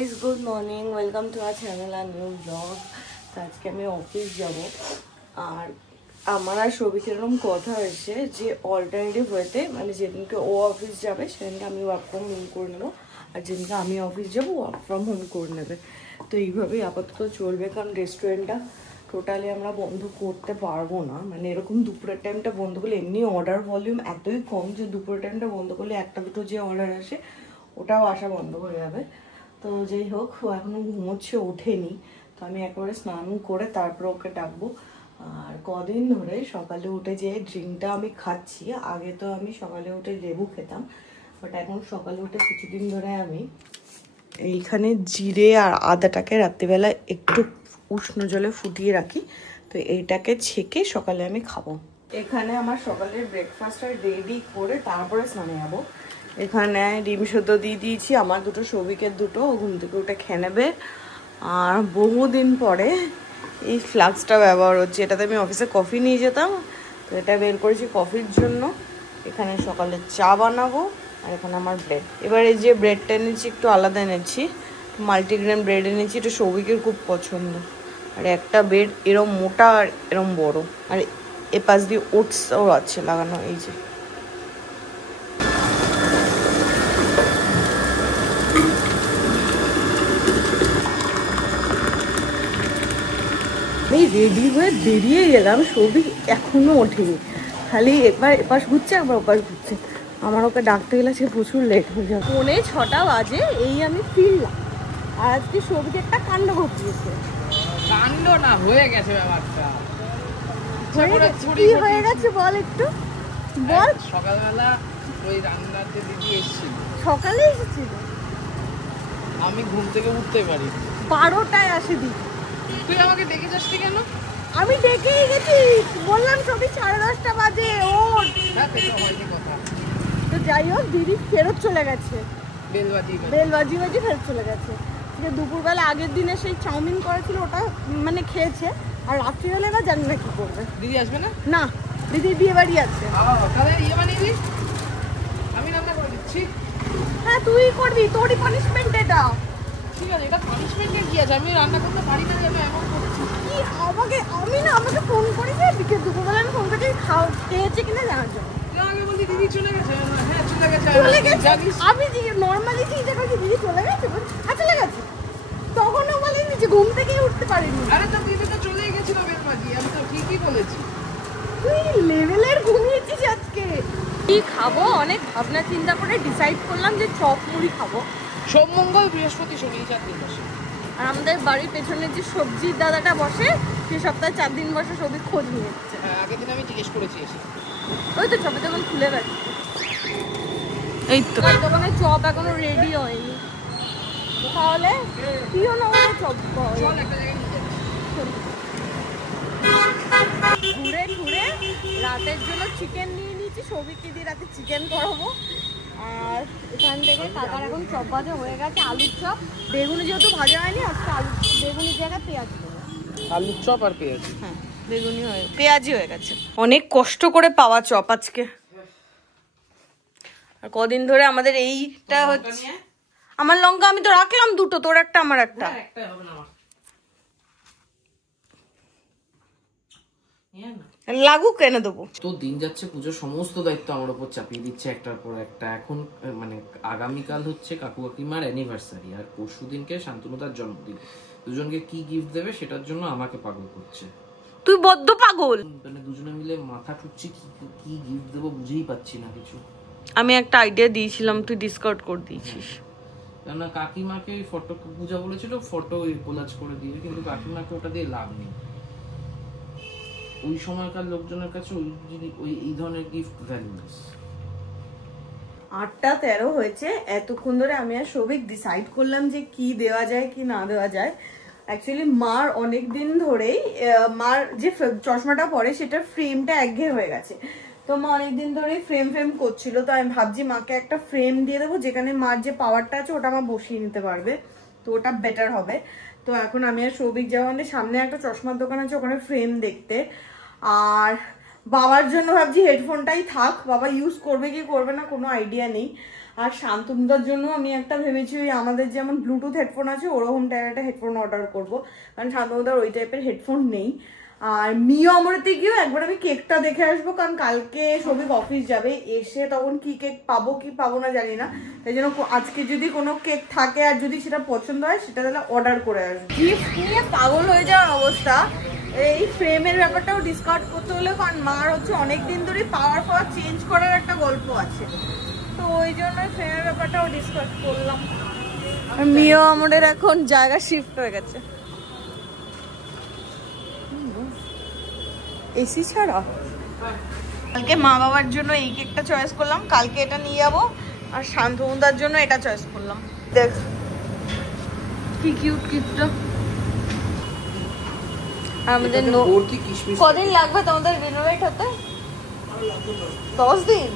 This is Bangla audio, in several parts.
Guys good morning welcome to our channel and new blog. तो आज के मैं ऑफिस যাব আর আমার আর সবিকের এরকম কথা হয়েছে যে অল্টারনেটিভ ওয়েতে মানে যেদিনকে ও অফিস যাবে সেদিনকে আমি ওয়ার্ক ফ্রম হোম করে নেব আর যেদিনকে আমি অফিস যাব ওয়ার্ক ফ্রম হোম করে নেবে। তো এইভাবেই আপাতত চলবে, কারণ রেস্টুরেন্টটা টোটালি আমরা বন্ধ করতে পারবো না। মানে এরকম দুপুরের টাইমটা বন্ধ করলে এমনি অর্ডার ভলিউম এতই কম যে দুপুরের টাইমটা বন্ধ করলে একটা দুটো যে অর্ডার আসে ওটাও আসা বন্ধ হয়ে যাবে। তো যাই হোক, ও এখনো ঘুমোচ্ছে, ওঠেনি। তো আমি একেবারে স্নান করে তারপর ওকে ডাকবো। আর কদিন ধরে সকালে উঠে যে ড্রিঙ্কটা আমি খাচ্ছি, আগে তো আমি সকালে উঠে লেবু খেতাম, বাট এখন সকালে উঠে কিছুদিন ধরে আমি এইখানে জিরে আর আদাটাকে রাত্রিবেলা একটু উষ্ণ জলে ফুটিয়ে রাখি। তো এইটাকে ছেঁকে সকালে আমি খাবো। এখানে আমার সকালের ব্রেকফাস্টটা রেডি করে তারপরে স্নানে যাবো। এখানে ডিম সেদ্ধ দিয়ে দিয়েছি, আমার দুটো সবিকের দুটো, ঘুম থেকে উঠে খেয়ে নেবে। আর বহুদিন পরে এই ফ্লাক্সটা ব্যবহার হচ্ছে, এটাতে আমি অফিসে কফি নিয়ে যেতাম, তো এটা বের করেছি কফির জন্য। এখানে সকালে চা বানাবো আর এখানে আমার ব্রেড। এবার এই যে ব্রেডটা এনেছি একটু আলাদা এনেছি, মাল্টিগ্রেন ব্রেড এনেছি, এটা সবিকের খুব পছন্দ। আর একটা ব্রেড এরম মোটা আর এরম বড়, আর এ পাশ দিয়ে ওটসও আছে লাগানো। এই যে আমি রেডি হয়ে বেরিয়ে গেলাম, সবই এখনো ওঠেনি, খালি একবার এপাশ ঘুরছে একবার ওপাশ ঘুরছে। আমার ওকে ডাকতে গেলে সে প্রচুর লেট হয়ে যাবে। 6:45 বাজে এই আমি ফিরলাম, আর আজকে সবজি একটা কাণ্ড ঘটিয়েছে। কাণ্ড না, হয়ে গেছে ব্যাপারটা। কি হয়ে গেছে বল একটু বল। সকালবেলা ওই রান্নার যে দিদি এসেছিল, সকালে এসেছিল, আমি ঘুম থেকে উঠতে পারি 12টায় আসে দিদি। তুই আমাকে ডেকে যাসনি কেন? আমি ডেকেই গেছি, বললাম সবই 10:30 বাজে ওঠ। তো যাই হোক, দিদি ফেরত চলে গেছে, বেলবাজি ফেরত চলে গেছে। দুপুরবেলা আগের দিনে সেই চাউমিন করেছিল ওটা মানে খেয়েছে, আর রাত্রিবেলা এবার জানি না কি করবে। দিদি আসবে না? না, দিদির বিয়ে বাড়ি আছে। তাহলে ইয়ে বানিয়ে দিস, আমি রান্না করে দিচ্ছি। হ্যাঁ তুই করবি, তোরই পানিশমেন্ট এটা। ঠিক আছে, এটা পানিশমেন্টের কি আছে? আমি রান্না করতে পারি না যেন এমন করছি। কি আমাকে ফোন করেছে বিকেল দুপুরবেলা, আমি ফোন করেছি খেয়েছে কিনা জানার জন্য। আগে বলছি দিদি চলে গেছে। হ্যাঁ চলে গেছে। আমি নর্মালি জিজ্ঞাসা করছি দিদি চলে গেছে, হ্যাঁ চলে গেছে। তখনও বলেনি যে ঘুম থেকে উঠতে পারিনি। আরে তো দিদি তো চলেই গেছিল বেলবাজি, আমি তো ঠিকই বলেছি। তুই লেভেলের ঘুমিয়েছিস আজকে। কি খাবো অনেক ভাবনা চিন্তা করে ডিসাইড করলাম যে চপ মুড়ি খাবো। সোম মঙ্গল বৃহস্পতি শনি 4 দিন বসে। আর আমাদের বাড়ির পেছনে যে সবজির দাদাটা বসে, সে সপ্তাহে 4 দিন বসে সবই খোঁজ নিয়ে যাচ্ছে। হ্যাঁ, আগের দিন আমি জিজ্ঞেস করেছি এসে। ওই তো চপের দোকান খুলে গেছে। এই তো দোকানে চপ এখনো রেডি হয়নি, তাহলে কিও না ওরা চপ চল একটা জায়গায় নিয়ে যাই। ঘুরে ঘুরে রাতের জন্য চিকেন নিয়ে নিয়েছি, সবিককে দিয়ে রাতে চিকেন করাবো। আর এখান থেকে কাকার এখন চপ ভাজা হয়ে গেছে, আলুর চপ। বেগুনি যেহেতু ভাজা হয়নি, আজকে বেগুনির জায়গায় পেঁয়াজ দেবো। আলুর চপ আর পেঁয়াজ। হ্যাঁ, বেগুনি হয়ে পেঁয়াজি হয়ে গেছে। অনেক কষ্ট করে পাওয়া চপ আজকে। আর কদিন ধরে আমাদের এইটা হচ্ছে। আমার লঙ্কা আমি তো রাখলাম দুটো, তোর একটা আমার একটা। লাগুক এনে দেবো। তো দিন যাচ্ছে, পুজোর সমস্ত দায়িত্ব আমার উপর চাপিয়ে দিচ্ছে একটার পর একটা। এখন মানে আগামীকাল হচ্ছে কাকু কাকিমার অ্যানিভার্সারি, আর পরশু দিনকে শান্তনুদার জন্মদিন। দুজনকে কি গিফট দেবে সেটার জন্য আমাকে পাগল করছে। তুই বড্ড পাগল। মানে দুজনে মিলে মাথা ঠুকছি, কি গিফট দেবো বুঝেই পাচ্ছি না কিছু। আমি একটা আইডিয়া দিয়েছিলাম, তুই ডিসকার্ড করে দিয়েছিস। কেননা কাকিমাকে ফটো পূজা বলেছিল ফটো কোলাজ করে দিয়ে, কিন্তু কাকিমাকে ওটা দিয়ে লাভ নেই। ওই সময়কার লোকজনের কাছে ওই এই ধরনের গিফট ভ্যালুলেস। 8:13 হয়েছে, এতক্ষণ ধরে আমি আর সবিক ডিসাইড করলাম যে কি দেওয়া যায় কি না দেওয়া যায়। অ্যাকচুয়ালি মার অনেক দিন ধরেই মার যে চশমাটা পরে সেটার ফ্রেমটা একঘেয়ে হয়ে গেছে। তো মা অনেকদিন ধরেই ফ্রেম করছিল, তো আমি ভাবছি মাকে একটা ফ্রেম দিয়ে দেবো যেখানে মার যে পাওয়ারটা আছে ওটা মা বসিয়ে নিতে পারবে, তো ওটা বেটার হবে। তো এখন আমি আর সৌভিক যাওয়া, সামনে একটা চশমার দোকান আছে ওখানে ফ্রেম দেখতে। আর বাবার জন্য ভাবছি হেডফোনটাই থাক, বাবা ইউজ করবে কি করবে না কোনো আইডিয়া নেই। আর শান্তনুদার জন্য আমি একটা ভেবেছি ওই আমাদের যেমন ব্লুটুথ হেডফোন আছে ওরকম টাইপের একটা হেডফোন অর্ডার করবো, কারণ শান্তনুদার ওই টাইপের হেডফোন নেই। আর মিও আমরাতে গিয়েও একবার আমি কেকটা দেখে আসবো, কারণ কালকে সবিক অফিস যাবে, এসে তখন কি কেক পাবো কি পাবো না জানি না, তাই জন্য আজকে যদি কোনো কেক থাকে আর যদি সেটা পছন্দ হয় সেটা তাহলে অর্ডার করে আসবো। গিফট নিয়ে পাগল হয়ে যাওয়ার অবস্থা। এই ফ্রেমের ব্যাপারটাও ডিসকাউন্ট করতে হলে, কারণ মার হচ্ছে অনেকদিন ধরে পাওয়ার চেঞ্জ করার একটা গল্প আছে, তো ওই জন্য ফ্রেমের ব্যাপারটাও ডিসকাউন্ট করলাম। মিও আমাদের এখন জায়গা শিফট হয়ে গেছে, এসি ছাড়া। কালকে মা বাবার জন্য এই কেকটা চয়েস করলাম, কালকে এটা নিয়ে যাবো, আর শান্তনুদার জন্য এটা চয়েস করলাম। দেখ কি কিউট গিফটটা। আমাদের কদিন লাগবে তোমাদের রিনোভেট হতে? 10 দিন।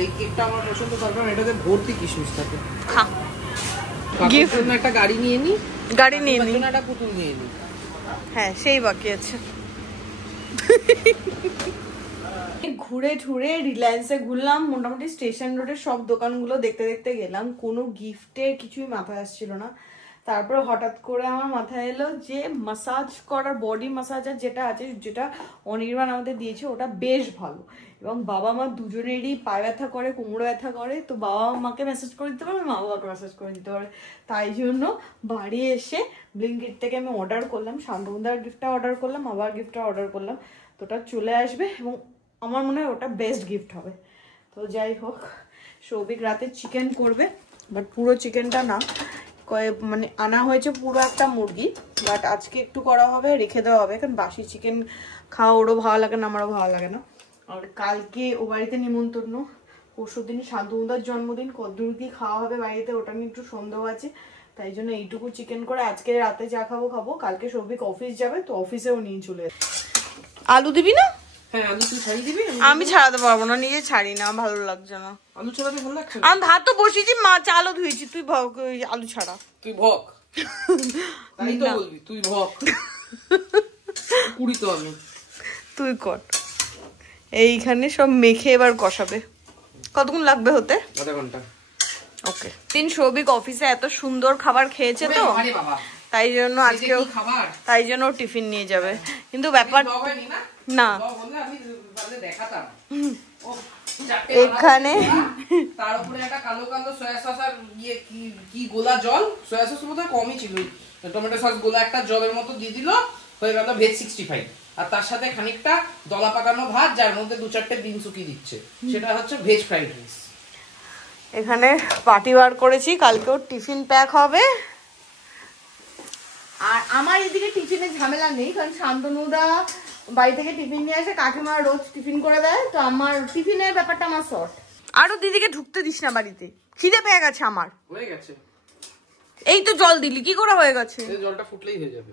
এই কেকটা আমার পছন্দ, তার কারণ এটাতে ভর্তি কিশমিশ থাকে। হ্যাঁ, গিফট জন্য একটা গাড়ি নিয়ে নি, একটা পুতুল নিয়ে নি। হ্যাঁ, সেই বাকি আছে। ঘুরে ঠুরে রিলায়েন্সে ঘুরলাম, মোটামুটি স্টেশন রোডের সব দোকানগুলো দেখতে দেখতে গেলাম, কোনো গিফটের কিছুই মাথায় আসছিল না। তারপর হঠাৎ করে আমার মাথায় এলো যে মাসাজ করার বডি মাসাজার যেটা আছে, যেটা অনির্বাণ আমাদের দিয়েছে, ওটা বেশ ভালো, এবং বাবা মা দুজনেরই পায়ে ব্যথা করে, কোমরে ব্যথা করে, তো বাবা মাকে মেসেজ করে দিতে পারবে, মা বাবাকে মেসেজ করে দিতে পারবে। তাই জন্য বাড়ি এসে ব্লিঙ্কিট থেকে আমি অর্ডার করলাম, শান্তনুদার গিফটটা অর্ডার করলাম, বাবার গিফটটা অর্ডার করলাম, তো ওটা চলে আসবে এবং আমার মনে হয় ওটা বেস্ট গিফট হবে। তো যাই হোক, সৌভিক রাতে চিকেন করবে, বাট পুরো চিকেনটা না, মানে আনা হয়েছে পুরো একটা মুরগি, বাট আজকে একটু করা হবে, রেখে দেওয়া হবে, কারণ বাসি চিকেন খাওয়া ওরও ভালো লাগে না, আমারও ভালো লাগে না। আর কালকে ও বাড়িতে নিমন্ত্রণ, পরশুদিনই শান্তনুদার জন্মদিন, কদ্দূর কি খাওয়া হবে বাড়িতে ওটা নিয়ে একটু সন্দেহ আছে, তাই জন্য এইটুকু চিকেন করে আজকে রাতে যা খাবো খাবো, কালকে সৌভিক অফিস যাবে, তো অফিসেও নিয়ে চলে যাবে। আলু দিবি না? হ্যাঁ, আলু তুই ছাড়িয়ে দিবি। আমি ছাড়াতে পারবো না, নিজে ছাড়ি না, ভালো লাগছে না। আলু ছাড়াতে ভালো লাগছে? আমি ভাত তো বসিয়েছি, মা চালও ধুয়েছি, তুই আলু ছাড়া। তুই ভক, তাই তো বলবি, তুই ভক। কুড়ি তো আমি, তুই কর। এইখানে সব মেখে এবার কষাবে। কতক্ষণ লাগবে হতে? আধা ঘন্টা। ওকে। দিন সৌভিক অফিসে এত সুন্দর খাবার খেয়েছে তো, তাই জন্য আজকেও, তাই জন্য টিফিন নিয়ে যাবে, কিন্তু ব্যাপার না এখানে তার উপরে একটা কালো কালো সয়া সস আর ইয়ে কি গোলা জল, সয়া সস বোধহয় কমই ছিল, টমেটো সস গোলা একটা জলের মতো দিয়ে দিল, হয়ে গেল ভেজ 65। আর তার সাথে খানিকটা দলা পাকানো ভাত, যার মধ্যে 2-4টে বিন শুকিয়ে দিচ্ছে, সেটা হচ্ছে ভেজ ফ্রাইড রাইস। এখানে পার্টি বার করেছি, কালকেও টিফিন প্যাক হবে। আর আমার এদিকে টিফিনে ঝামেলা নেই, কারণ শান্তনুদা বাড়ি থেকে টিফিন নিয়ে আসে, কাকিমা রোজ টিফিন করে দেয়, তো আমার টিফিনের ব্যাপারটা আমার শর্ট। আরো দিদিকে ঢুকতে দিস না বাড়িতে, খিদে পেয়ে গেছে আমার। হয়ে গেছে, এই তো জল দিলি, কি করে হয়ে গেছে? এই জলটা ফুটলেই হয়ে যাবে।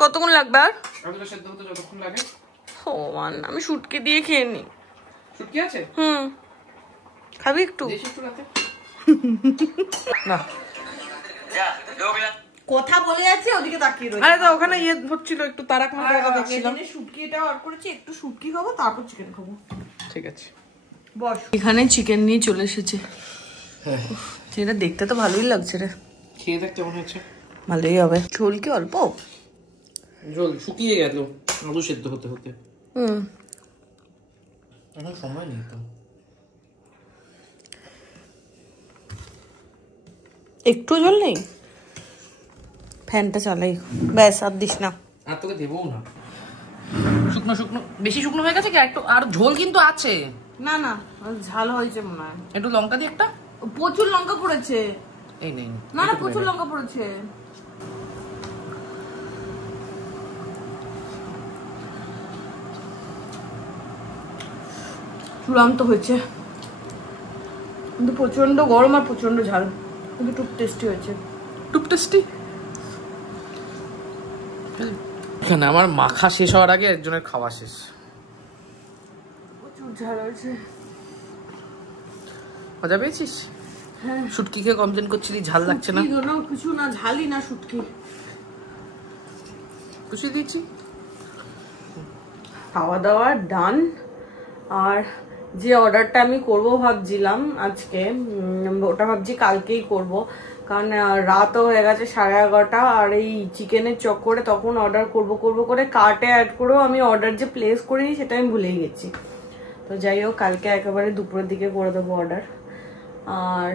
কতক্ষণ লাগবে? আর আলুটা সেদ্ধ হতে যতক্ষণ লাগে। ও মান, আমি শুটকি দিয়ে খেয়ে নি। শুটকি আছে? খাবি একটু? না, কথা বলে যাচ্ছে, ওদিকে তাকিয়ে রয়েছে। আরে তো ওখানে ইয়ে হচ্ছিল, একটু তারাক মাথাটা দেখছিলাম। শুটকি এটা অর্ডার করেছি, একটু শুটকি খাবো, তারপর চিকেন খাবো। ঠিক আছে, বস। এখানে চিকেন নিয়ে চলে এসেছে, সেটা দেখতে তো ভালোই লাগছে রে। খেয়ে দেখ কেমন হয়েছে। ভালোই হবে। ঝোল কি অল্প? ঝোল শুকিয়ে গেল আলু সেদ্ধ হতে হতে। এখন সময় নেই তো। একটু ঝোল নেই? ফ্যানটা চালাই, ব্যাস, আর দিস না। আর তোকে দেবও না। শুকনো শুকনো, বেশি শুকনো হয়ে গেছে কি? একটু আর ঝোল কিন্তু আছে। না না, ঝাল হয়েছে মনে হয়। একটু লঙ্কা দিয়ে একটা। প্রচুর লঙ্কা পড়েছে। এই নেই, না না, প্রচুর লঙ্কা পড়েছে। চূড়ান্ত হয়েছে, কিন্তু প্রচন্ড গরম আর প্রচন্ড ঝাল, কিন্তু টুপ টেস্টি হয়েছে। টুপ টেস্টি। এখানে আমার মাখা শেষ হওয়ার আগে একজনের খাওয়া শেষ। প্রচুর ঝাল হয়েছে। মজা পেয়েছিস? হ্যাঁ। শুটকি খেয়ে কমপ্লেন করছিলি ঝাল লাগছে না। কিছু না, ঝালই না, শুটকি খুশি দিয়েছি। খাওয়া দাওয়া ডান, আর যে অর্ডারটা আমি করব ভাবছিলাম আজকে, ওটা ভাবছি কালকেই করব, কারণ রাতও হয়ে গেছে 11:30, আর এই চিকেনের চক্করে তখন অর্ডার করব করে কার্টে অ্যাড করেও আমি অর্ডার যে প্লেস করিনি সেটা আমি ভুলেই গেছি। তো যাই হোক, কালকে একেবারে দুপুরের দিকে করে দেবো অর্ডার। আর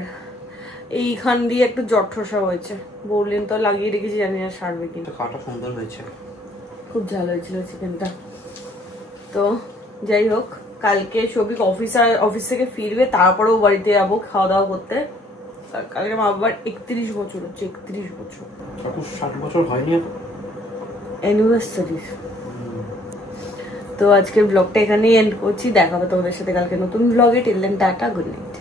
এইখান দিয়ে একটু জটঠসা হয়েছে, বললেন তো লাগিয়ে রেখেছি, জানি না সারবে কিনা। কাটা সুন্দর হয়েছে, খুব ঝাল হয়েছিল চিকেনটা। তো যাই হোক, কালকে সবিক অফিস থেকে ফিরবে, তারপরেও বাড়িতে যাবো খাওয়া দাওয়া করতে। কালকে আমার আবার 31 বছর হচ্ছে, 31 বছর। 60 বছর হয়নি অ্যানিভার্সারি। তো আজকের ব্লগটা এখানেই এন্ড করছি, দেখা হবে তোমাদের সাথে কালকে নতুন ব্লগে। Till then tata, good night.